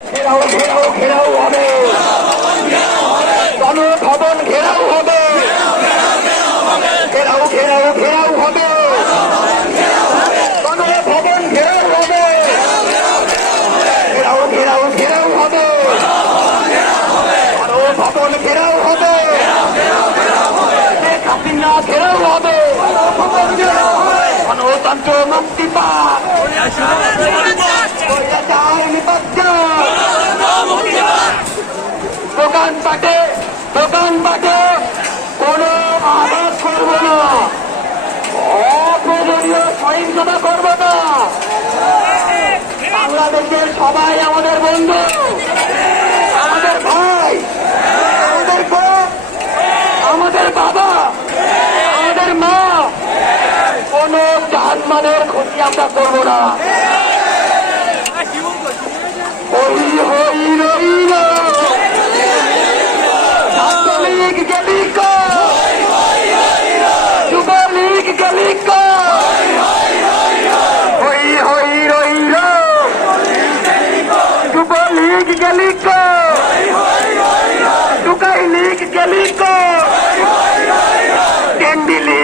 ঘেরাও ঘেরাও ঘেরাও হবে, গণভবন ঘেরাও হবে, ঘেরাও ঘেরাও ঘেরাও হবে, গণভবন ঘেরাও হবে, ঘেরাও ঘেরাও ঘেরাও হবে, গণভবন ঘেরাও হবে, শেখ হাসিনা ঘেরাও হবে, গণতন্ত্র মুক্তি পাক, দোকানপাটে কোনো আঘাত করবো না, অপ্রয়োজনীয় সহিংসতা করবো না। বাংলাদেশের সবাই আমাদের বন্ধু, আমাদের ভাই, আমাদের বোন, আমাদের বাবা, আমাদের মা। কোনো জানমালের ক্ষতি আমরা করবো না। হই হই রইল ছাত্রলীগ গেলি যুবলীগ গেলি হই হই রইল যুবলীগ গেলি টুকাই লীগ গেলি কেন্দ্রীয়